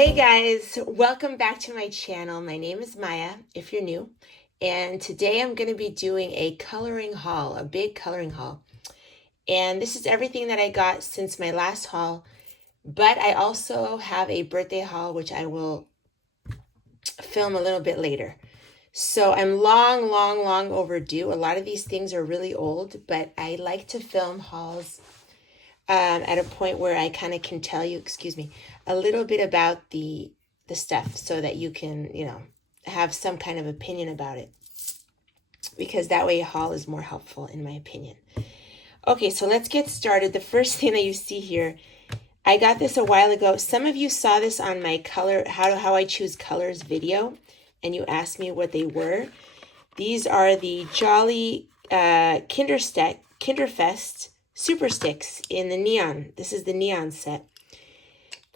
Hey guys, welcome back to my channel. My name is Maya, if you're new, and today I'm going to be doing a coloring haul, a big coloring haul. And this is everything that I got since my last haul, but I also have a birthday haul, which I will film a little bit later. So I'm long overdue. A lot of these things are really old, but I like to film hauls at a point where I kind of can tell you, a little bit about the stuff so that you can, have some kind of opinion about it. Because that way a haul is more helpful in my opinion. Okay, so let's get started. The first thing that you see here, I got this a while ago. Some of you saw this on my color, how I choose colors video, and you asked me what they were. These are the Jolly Kinderfest Super Sticks in the neon. This is the neon set.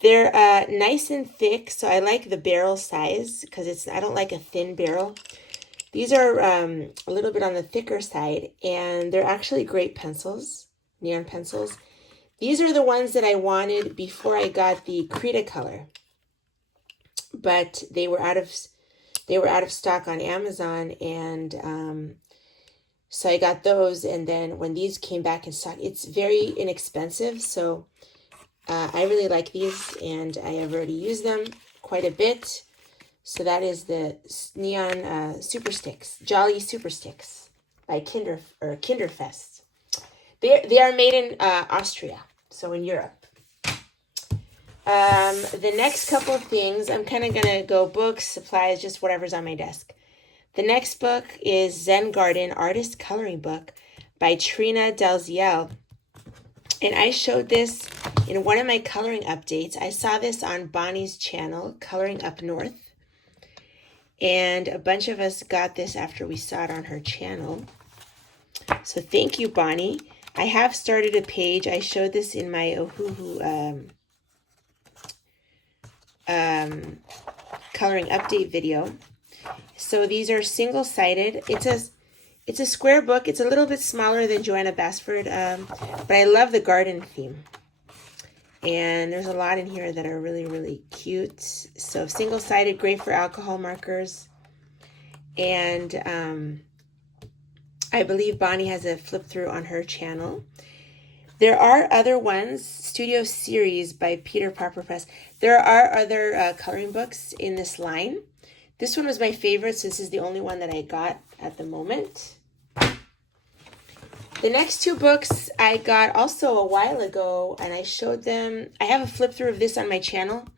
They're nice and thick, so I like the barrel size because I don't like a thin barrel. These are a little bit on the thicker side, and they're actually great pencils, neon pencils. These are the ones that I wanted before I got the Cretacolor, but they were out of stock on Amazon, and so I got those. And then when these came back in stock, it's very inexpensive, so I really like these, and I have already used them quite a bit. So that is the neon Super Sticks, Jolly Super Sticks by Kinderfest. They are made in Austria, so in Europe. The next couple of things, I'm kind of going to go books, supplies, just whatever's on my desk. The next book is Zen Garden Artist Coloring Book by Trina Dalziel. And I showed this in one of my coloring updates. I saw this on Bonnie's channel, Coloring Up North. And a bunch of us got this after we saw it on her channel. So thank you, Bonnie. I have started a page. I showed this in my Ohuhu coloring update video. So these are single-sided. It's a square book. It's a little bit smaller than Joanna Basford, but I love the garden theme. And there's a lot in here that are really cute. So single-sided, great for alcohol markers. And I believe Bonnie has a flip-through on her channel. There are other ones, Studio Series by Peter Parker Press. There are other coloring books in this line. This one was my favorite, so this is the only one that I got at the moment. The next two books I got also a while ago, and I showed them. I have a flip through of this on my channel,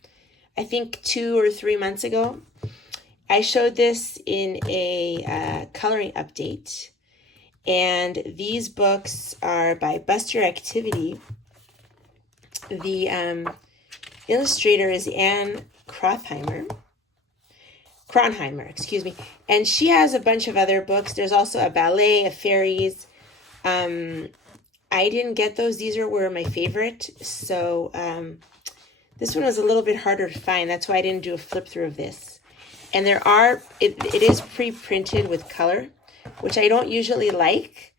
I think 2 or 3 months ago. I showed this in a coloring update, and these books are by Buster Activity. The illustrator is Anne Kronheimer, and she has a bunch of other books. There's also a ballet, a fairies. I didn't get those. These were my favorite. So this one was a little bit harder to find. That's why I didn't do a flip through of this. And it is pre-printed with color, which I don't usually like.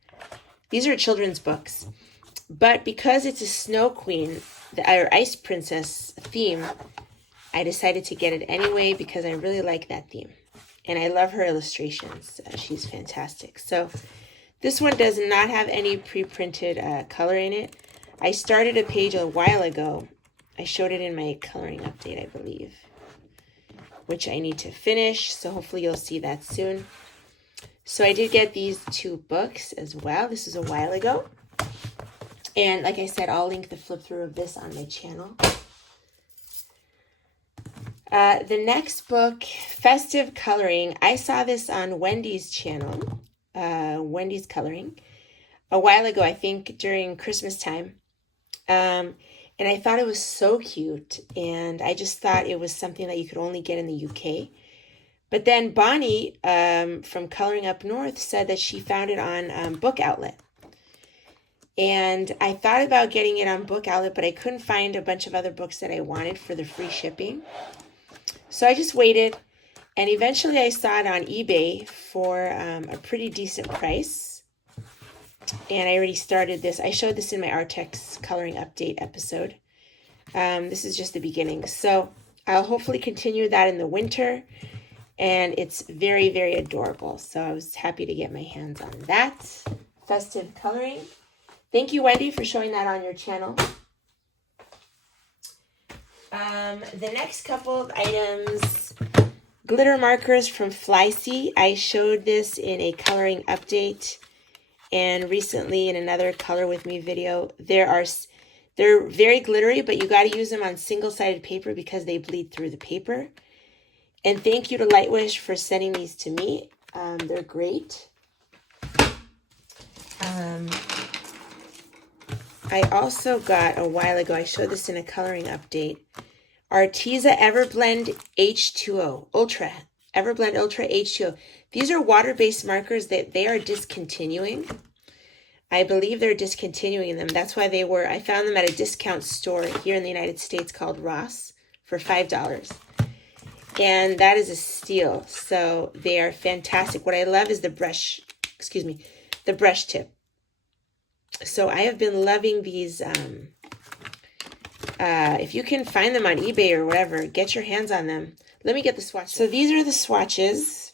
These are children's books. But because it's a Snow Queen, or Ice Princess theme, I decided to get it anyway because I really like that theme. And I love her illustrations. She's fantastic. So this one does not have any pre-printed color in it. I started a page a while ago. I showed it in my coloring update, I believe, which I need to finish. So hopefully you'll see that soon. So I did get these two books as well. This is a while ago. And like I said, I'll link the flip through of this on my channel. The next book, Festive Coloring. I saw this on Wendy's channel, Wendy's Coloring, a while ago, I think during Christmas time. And I thought it was so cute. And I just thought it was something that you could only get in the UK. But then Bonnie from Coloring Up North said that she found it on Book Outlet. And I thought about getting it on Book Outlet, but I couldn't find a bunch of other books that I wanted for the free shipping. So I just waited, and eventually I saw it on eBay for a pretty decent price. And I already started this. I showed this in my Artex coloring update episode. This is just the beginning. So I'll hopefully continue that in the winter, and it's very, very adorable. So I was happy to get my hands on that. Festive Coloring. Thank you, Wendy, for showing that on your channel. The next couple of items, glitter markers from Flycy. I showed this in a coloring update and recently in another Color With Me video. They're very glittery, but you got to use them on single-sided paper because they bleed through the paper. And thank you to Lightwish for sending these to me. They're great. I also got a while ago, I showed this in a coloring update, Arteza Everblend H2O, Ultra. Everblend Ultra H2O. These are water-based markers that they are discontinuing. I believe they're discontinuing them. That's why I found them at a discount store here in the United States called Ross for $5. And that is a steal. So they are fantastic. What I love is the brush tip. So I have been loving these. If you can find them on eBay or whatever, get your hands on them. Let me get the swatch. So these are the swatches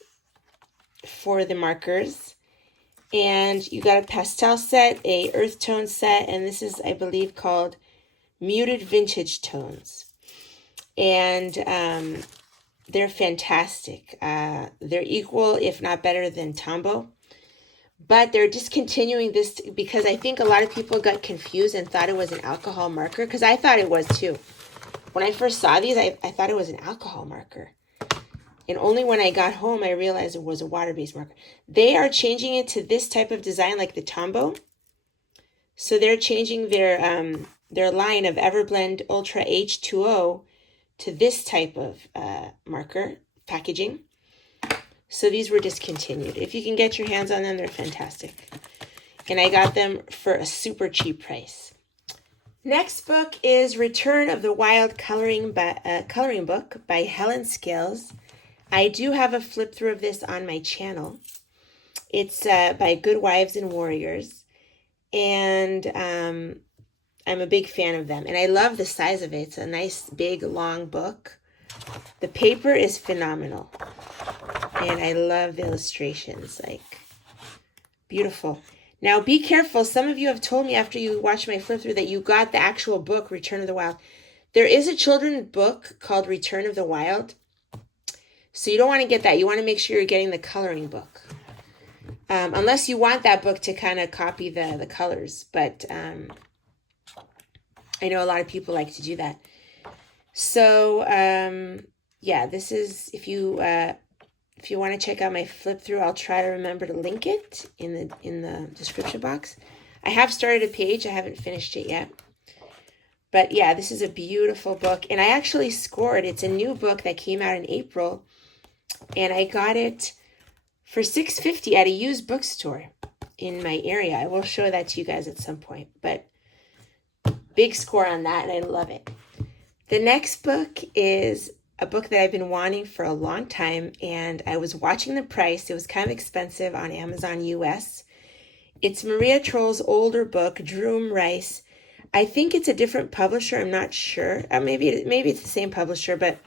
for the markers. And you got a pastel set, a earth tone set, and this is, I believe, called Muted Vintage Tones. And they're fantastic. They're equal, if not better, than Tombow. But they're discontinuing this because I think a lot of people got confused and thought it was an alcohol marker. Because I thought it was too. When I first saw these, I thought it was an alcohol marker. And only when I got home, I realized it was a water-based marker. They are changing it to this type of design like the Tombow. So they're changing their line of Everblend Ultra H2O to this type of marker packaging. So these were discontinued. If you can get your hands on them, they're fantastic. And I got them for a super cheap price. Next book is Return of the Wild coloring book by Helen Scales. I do have a flip through of this on my channel. It's by Good Wives and Warriors. And I'm a big fan of them. And I love the size of it. It's a nice, big, long book. The paper is phenomenal. And I love the illustrations, like, beautiful. Now, be careful. Some of you have told me after you watched my flip through that you got the actual book, Return of the Wild. There is a children's book called Return of the Wild. So you don't want to get that. You want to make sure you're getting the coloring book. Unless you want that book to kind of copy the colors. But I know a lot of people like to do that. So, yeah, this is, if you want to check out my flip through, I'll try to remember to link it in the description box. I have started a page. I haven't finished it yet. But yeah, this is a beautiful book. And I actually scored. It's a new book that came out in April. And I got it for $6.50 at a used bookstore in my area. I will show that to you guys at some point. But big score on that, and I love it. The next book is a book that I've been wanting for a long time, and I was watching the price. It was kind of expensive on Amazon US. It's Maria Troll's older book, Droom Rice. I think it's a different publisher. I'm not sure. Maybe it's the same publisher, but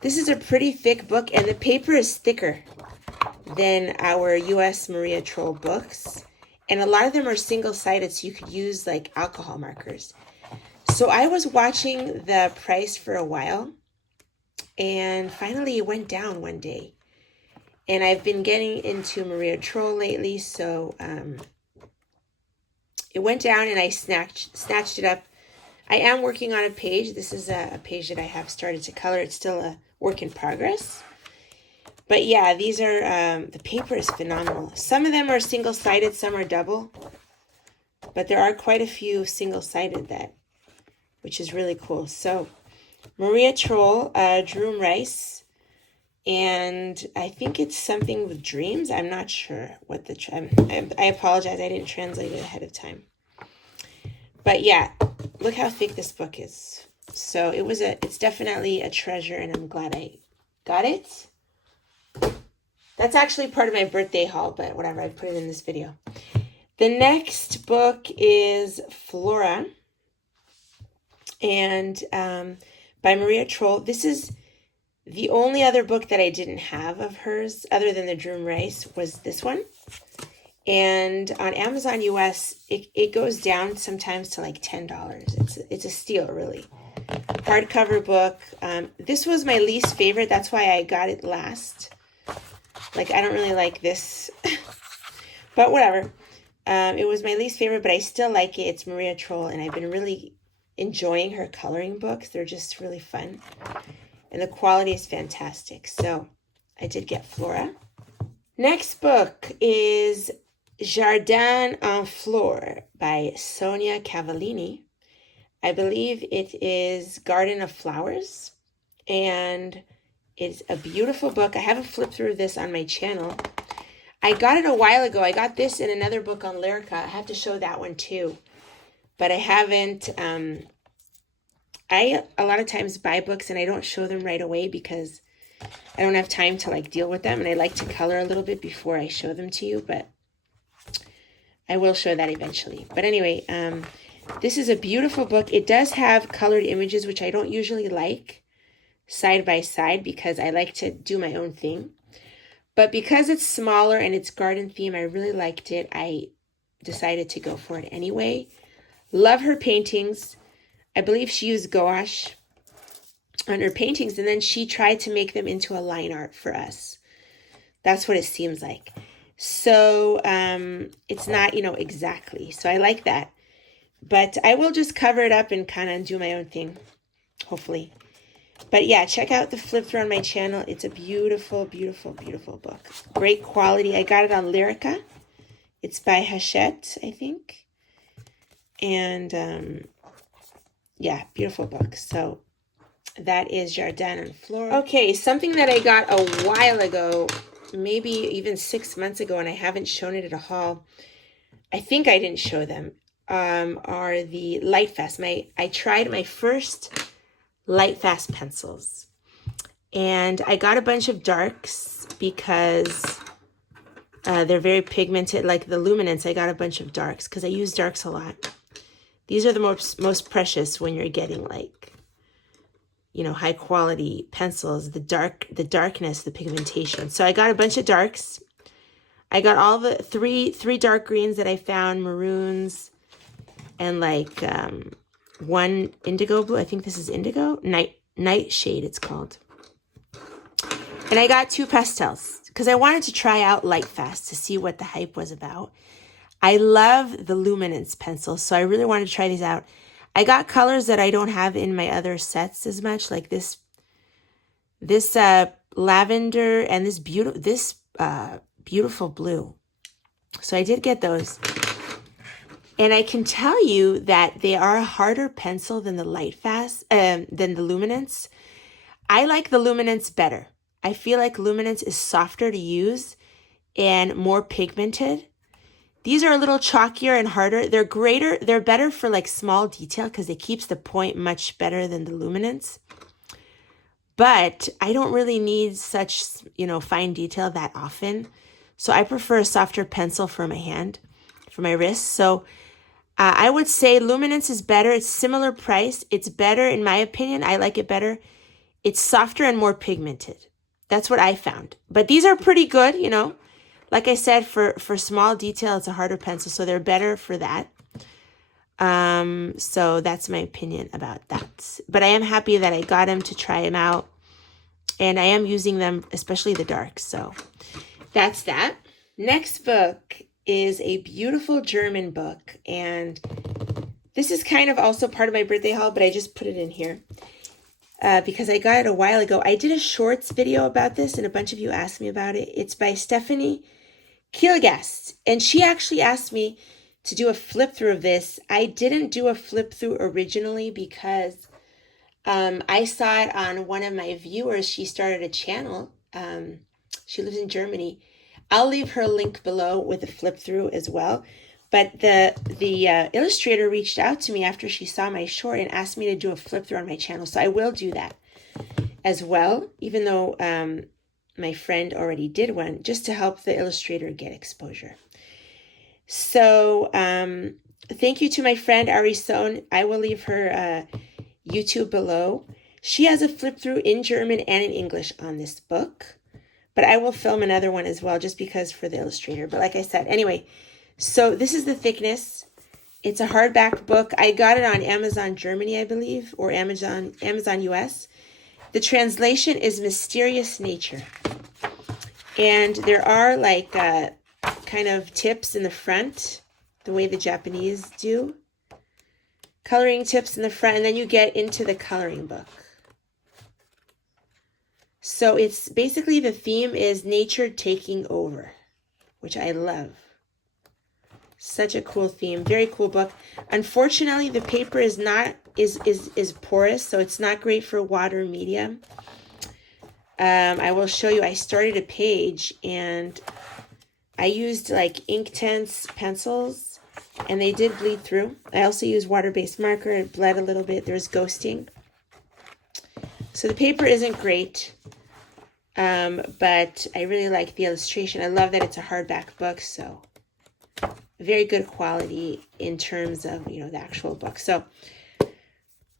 this is a pretty thick book, and the paper is thicker than our US Maria Troll books. And a lot of them are single-sided, so you could use like alcohol markers. So I was watching the price for a while, and finally it went down one day. And I've been getting into Maria Troll lately, so it went down and I snatched it up. I am working on a page. This is a page that I have started to color. It's still a work in progress. But yeah, these are, the paper is phenomenal. Some of them are single-sided, some are double. But there are quite a few single-sided which is really cool. So, Maria Troll, Droom Rice. And I think it's something with dreams. I'm not sure what I apologize. I didn't translate it ahead of time. But yeah, look how thick this book is. So it's definitely a treasure, and I'm glad I got it. That's actually part of my birthday haul, but whatever, I put it in this video. The next book is Flora. And by Maria Troll. This is the only other book that I didn't have of hers, other than the Droom Rice, was this one. And on Amazon US, it goes down sometimes to like $10. It's a steal, really. Hardcover book. This was my least favorite. That's why I got it last. Like, I don't really like this. But whatever. It was my least favorite, but I still like it. It's Maria Troll, and I've been really enjoying her coloring books. They're just really fun. And the quality is fantastic. So I did get Flora. Next book is Jardin en Fleur by Sonia Cavallini. I believe it is Garden of Flowers. And it's a beautiful book. I haven't flipped through this on my channel. I got it a while ago. I got this in another book on Lyrica. I have to show that one too. But I haven't. I a lot of times buy books and I don't show them right away because I don't have time to like deal with them. And I like to color a little bit before I show them to you. But I will show that eventually. But anyway, this is a beautiful book. It does have colored images, which I don't usually like side by side because I like to do my own thing. But because it's smaller and it's garden theme, I really liked it. I decided to go for it anyway. Love her paintings. I believe she used gouache on her paintings, and then she tried to make them into a line art for us. That's what it seems like. So it's not, exactly. So I like that. But I will just cover it up and kind of do my own thing, hopefully. But yeah, check out the flip through on my channel. It's a beautiful, beautiful, beautiful book. Great quality. I got it on Lyrica. It's by Hachette, I think. And yeah, beautiful book. So that is Jardin en Fleur. Okay, something that I got a while ago, maybe even 6 months ago, and I haven't shown it at a haul. I think I didn't show them. Are the Lightfest. I tried my first Lightfest pencils, and I got a bunch of darks because they're very pigmented. Like the luminance, I got a bunch of darks because I use darks a lot. These are the most precious when you're getting like, high quality pencils. The darkness, the pigmentation. So I got a bunch of darks. I got all the three dark greens that I found, maroons, and like one indigo blue. I think this is indigo. Nightshade, it's called. And I got 2 pastels because I wanted to try out Lightfest to see what the hype was about. I love the luminance pencils, so I really wanted to try these out. I got colors that I don't have in my other sets as much, like this lavender and this beautiful blue. So I did get those. And I can tell you that they are a harder pencil than the Lightfast, than the Luminance. I like the Luminance better. I feel like Luminance is softer to use and more pigmented. These are a little chalkier and harder. They're greater. They're better for like small detail because it keeps the point much better than the Luminance. But I don't really need such, fine detail that often. So I prefer a softer pencil for my hand, for my wrist. So I would say Luminance is better. It's similar price. It's better in my opinion. I like it better. It's softer and more pigmented. That's what I found. But these are pretty good, Like I said, for small detail, it's a harder pencil, so they're better for that. So that's my opinion about that. But I am happy that I got them to try them out. And I am using them, especially the darks. So that's that. Next book is a beautiful German book. And this is kind of also part of my birthday haul, but I just put it in here. Because I got it a while ago. I did a shorts video about this, and a bunch of you asked me about it. It's by Stephanie Kielgast, and she actually asked me to do a flip through of this. I didn't do a flip through originally because I saw it on one of my viewers. She started a channel. She lives in Germany. I'll leave her link below with a flip through as well. But the illustrator reached out to me after she saw my short and asked me to do a flip through on my channel. So I will do that as well, even though my friend already did one, just to help the illustrator get exposure. So thank you to my friend Arison. I will leave her YouTube below. She has a flip through in German and in English on this book, but I will film another one as well just because for the illustrator. But like I said, anyway, so this is the thickness. It's a hardback book. I got it on Amazon Germany, I believe, or Amazon US. The translation is Mysterious Nature. And there are like kind of tips in the front, the way the Japanese do. Coloring tips in the front, and then you get into the coloring book. So it's basically the theme is nature taking over, which I love. Such a cool theme, very cool book. Unfortunately, the paper is not is porous, so it's not great for water medium. I will show you. I started a page and I used like Inktense pencils, and they did bleed through. I also used water-based marker. It bled a little bit. There's ghosting. So the paper isn't great, but I really like the illustration. I love that it's a hardback book, so very good quality in terms of, the actual book. So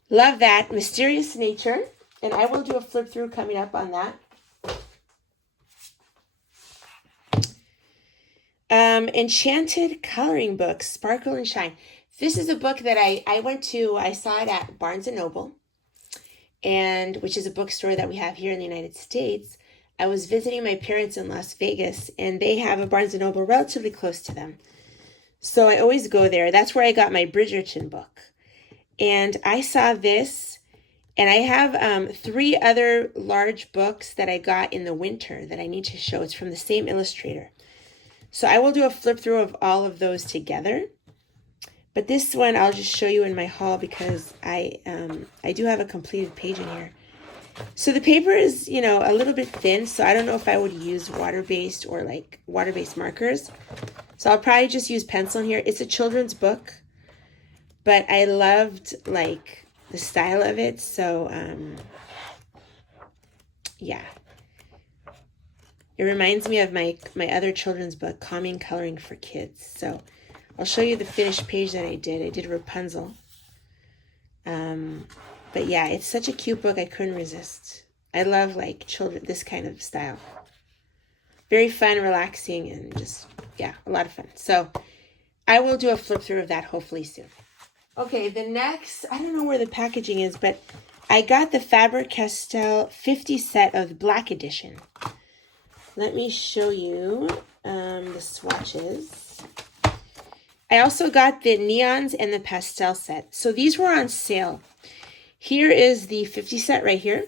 love that. Mysterious Nature. And I will do a flip through coming up on that. Enchanted Coloring Book, Sparkle and Shine. This is a book that I saw it at Barnes & Noble, and which is a bookstore that we have here in the United States. I was visiting my parents in Las Vegas, and they have a Barnes & Noble relatively close to them. So I always go there. That's where I got my Bridgerton book. And I saw this, and I have 3 other large books that I got in the winter that I need to show. It's from the same illustrator. So I will do a flip through of all of those together. But this one I'll just show you in my haul because I do have a completed page in here. So the paper is, a little bit thin, so I don't know if I would use water-based or like water-based markers. So I'll probably just use pencil in here. It's a children's book, but I loved like the style of it. So yeah. It reminds me of my other children's book, Calming Coloring for Kids. So I'll show you the finished page that I did. I did Rapunzel. But yeah, it's such a cute book. I couldn't resist. I love like this kind of style. Very fun, relaxing, and just, yeah, a lot of fun. So I will do a flip through of that hopefully soon. Okay, the next, I don't know where the packaging is, but I got the Faber-Castell 50 set of the Black Edition. Let me show you the swatches. I also got the neons and the pastel set. So these were on sale. Here is the 50 set right here.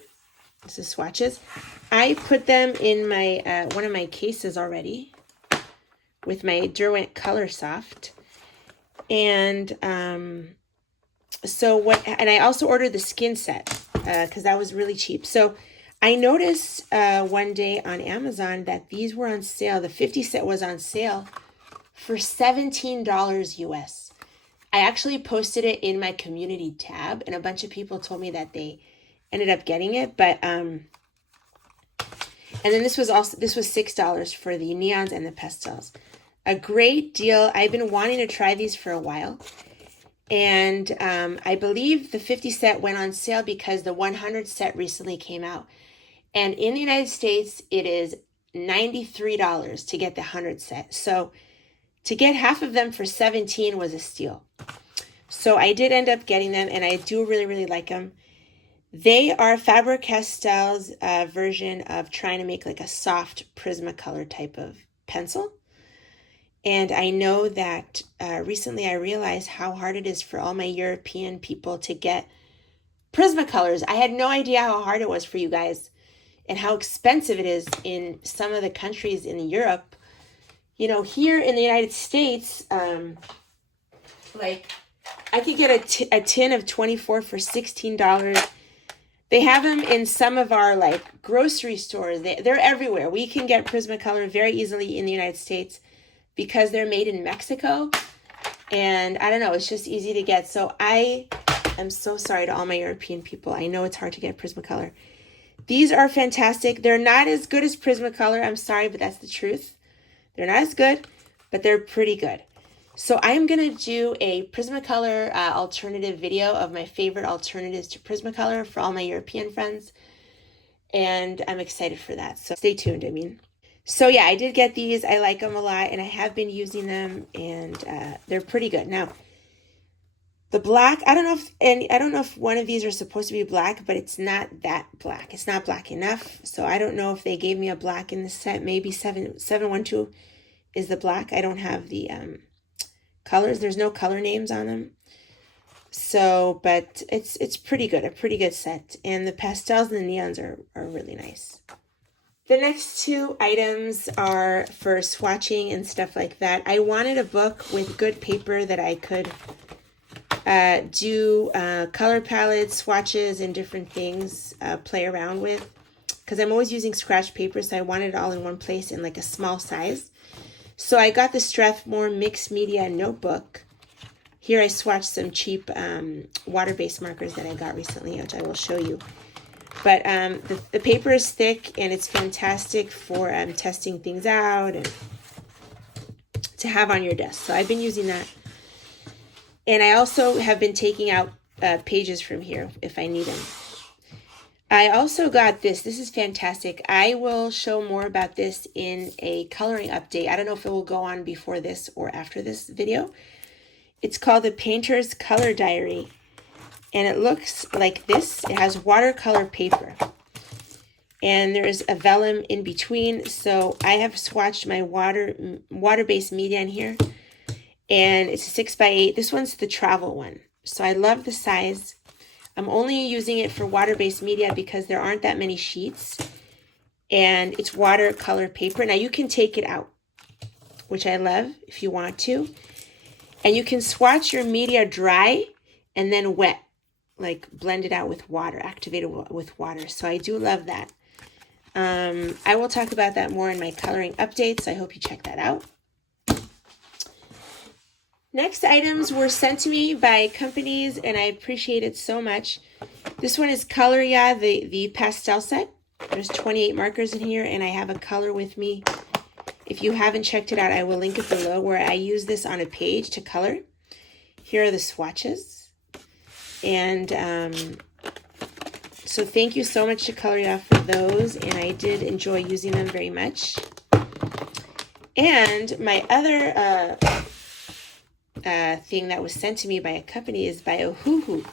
This is swatches. I put them in my one of my cases already with my Derwent Color Soft. And and I also ordered the skin set because that was really cheap. So I noticed one day on Amazon that these were on sale. The 50 set was on sale for $17 US. I actually posted it in my community tab, and a bunch of people told me that they ended up getting it. But and then this was $6 for the neons and the pastels. A great deal. I've been wanting to try these for a while. And I believe the 50 set went on sale because the 100 set recently came out. And in the United States, it is $93 to get the 100 set. So to get half of them for $17 was a steal. So I did end up getting them, and I do really, really like them. They are Faber-Castell's version of trying to make like a soft Prismacolor type of pencil. And I know that recently I realized how hard it is for all my European people to get Prismacolors. I had no idea how hard it was for you guys and how expensive it is in some of the countries in Europe. Here in the United States, like I could get a tin of 24 for $16. They have them in some of our like grocery stores. They're everywhere. We can get Prismacolor very easily in the United States because they're made in Mexico. And I don't know, it's just easy to get. So I am so sorry to all my European people. I know it's hard to get Prismacolor. These are fantastic. They're not as good as Prismacolor. I'm sorry, but that's the truth. They're not as good, but they're pretty good. So I am going to do a Prismacolor alternative video of my favorite alternatives to Prismacolor for all my European friends. And I'm excited for that. So stay tuned, I mean. So yeah, I did get these. I like them a lot, and I have been using them, and they're pretty good. Now, the black, I don't know if one of these are supposed to be black, but it's not that black. It's not black enough. So I don't know if they gave me a black in the set. Maybe 712 is the black. I don't have the colors. There's no color names on them. So, but it's pretty good, a pretty good set. And the pastels and the neons are really nice. The next two items are for swatching and stuff like that. I wanted a book with good paper that I could do color palettes, swatches, and different things, play around with. Because I'm always using scratch paper, so I wanted it all in one place in like a small size. So I got the Strathmore Mixed Media Notebook. Here I swatched some cheap water-based markers that I got recently, which I will show you. But the paper is thick, and it's fantastic for testing things out and to have on your desk. So I've been using that. And I also have been taking out pages from here if I need them. I also got this. This is fantastic. I will show more about this in a coloring update. I don't know if it will go on before this or after this video. It's called the Painter's Color Diary. And it looks like this. It has watercolor paper. And there's a vellum in between. So I have swatched my water-based media in here. And it's a 6x8. This one's the travel one. So I love the size. I'm only using it for water-based media because there aren't that many sheets. And it's watercolor paper. Now you can take it out, which I love if you want to. And you can swatch your media dry and then wet, like blend it out with water, activate it with water. So I do love that. I will talk about that more in my coloring updates. I hope you check that out. Next items were sent to me by companies, and I appreciate it so much. This one is Coloria, the pastel set. There's 28 markers in here, and I have a color with me. If you haven't checked it out, I will link it below where I use this on a page to color. Here are the swatches. And so thank you so much to Coloria for those, and I did enjoy using them very much. And my other thing that was sent to me by a company is by Ohuhu.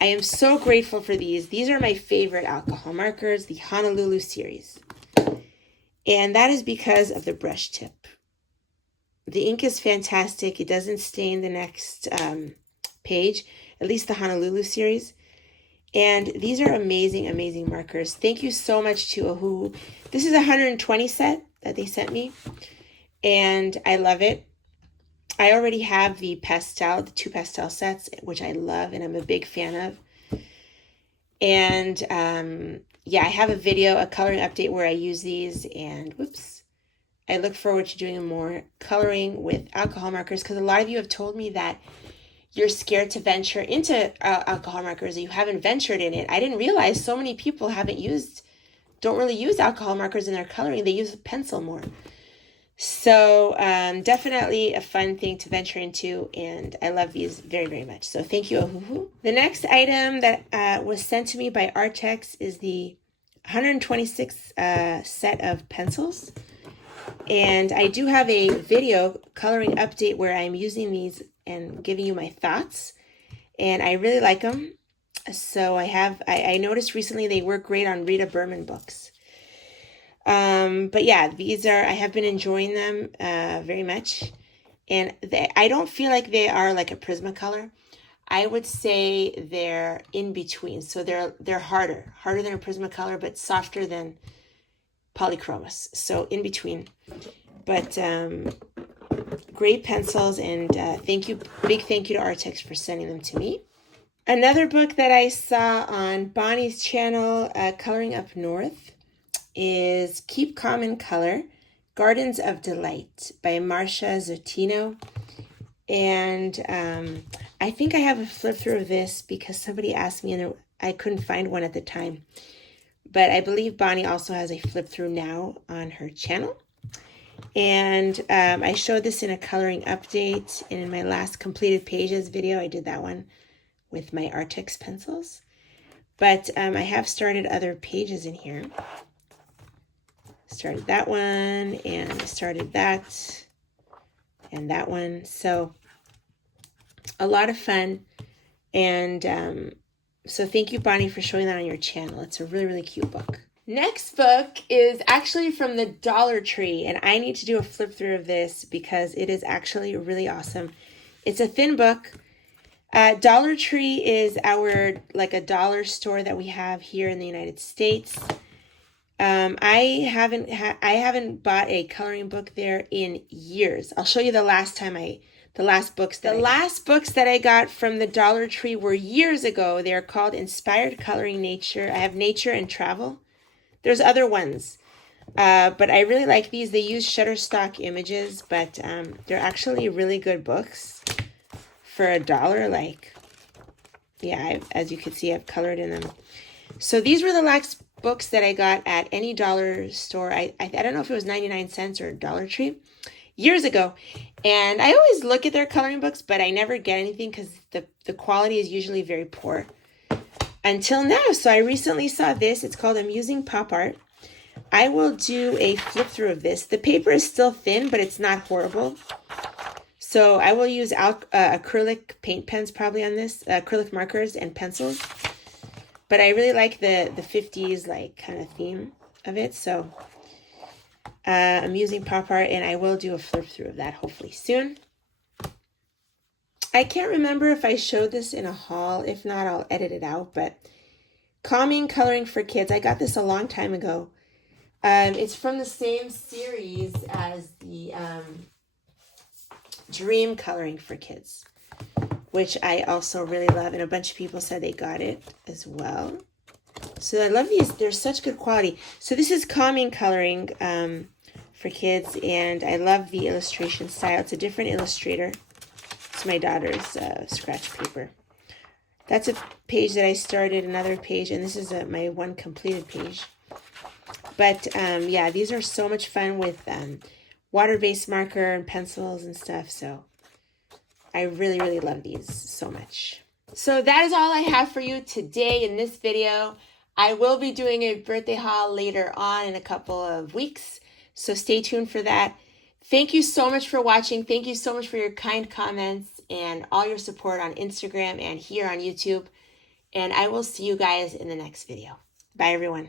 I am so grateful for these. These are my favorite alcohol markers, the Honolulu series. And that is because of the brush tip. The ink is fantastic. It doesn't stain the next page, at least the Honolulu series. And these are amazing, amazing markers. Thank you so much to Ohuhu. This is a 120 set that they sent me, and I love it. I already have the two pastel sets, which I love and I'm a big fan of. And yeah, I have a coloring update where I use these, and whoops. I look forward to doing more coloring with alcohol markers because a lot of you have told me that you're scared to venture into alcohol markers, or you haven't ventured in it. I didn't realize so many people don't really use alcohol markers in their coloring. They use a pencil more. So definitely a fun thing to venture into, and I love these very, very much. So thank you, Ohuhu. The next item that was sent to me by Artex is the 126 set of pencils. And I do have a video coloring update where I'm using these and giving you my thoughts. And I really like them. So I noticed recently they work great on Rita Berman books. But yeah, I have been enjoying them very much. And I don't feel like they are like a Prismacolor. I would say they're in between. So they're harder than a Prismacolor, but softer than Polychromos. So in between. But great pencils, and big thank you to Artex for sending them to me. Another book that I saw on Bonnie's channel, Coloring Up North, is Keep Calm in Color, Gardens of Delight by Marcia Zottino. And I think I have a flip through of this because somebody asked me and I couldn't find one at the time. But I believe Bonnie also has a flip through now on her channel. And I showed this in a coloring update, and in my last completed pages video, I did that one with my Artex pencils. But I have started other pages in here. Started that one, and I started that, and that one. So a lot of fun. And so thank you, Bonnie, for showing that on your channel. It's a really, really cute book. Next book is actually from the Dollar Tree, and I need to do a flip through of this because it is actually really awesome. It's a thin book. Dollar Tree is a dollar store that we have here in the United States. I haven't bought a coloring book there in years. I'll show you the last books that I got from the Dollar Tree were years ago. They're called Inspired Coloring Nature. I have Nature and Travel. There's other ones, but I really like these. They use Shutterstock images, but they're actually really good books for $1. As you can see, I've colored in them. So these were the last books that I got at any dollar store. I don't know if it was 99 cents or Dollar Tree years ago. And I always look at their coloring books, but I never get anything because the quality is usually very poor. Until now. So I recently saw this. It's called Amusing Pop Art. I will do a flip through of this. The paper is still thin, but it's not horrible. So I will use acrylic paint pens probably on this, acrylic markers and pencils. But I really like the 50s kind of theme of it. So Amusing Pop Art, and I will do a flip through of that hopefully soon. I can't remember if I showed this in a haul. If not, I'll edit it out. But Calming Coloring for Kids. I got this a long time ago. It's from the same series as the Dream Coloring for Kids, which I also really love. And a bunch of people said they got it as well. So I love these. They're such good quality. So this is Calming Coloring for Kids. And I love the illustration style. It's a different illustrator. It's my daughter's scratch paper. That's a page that I started, another page, and this is my one completed page. But yeah, these are so much fun with water-based marker and pencils and stuff. So I really, really love these so much. So that is all I have for you today in this video. I will be doing a birthday haul later on in a couple of weeks. So stay tuned for that. Thank you so much for watching. Thank you so much for your kind comments and all your support on Instagram and here on YouTube. And I will see you guys in the next video. Bye, everyone.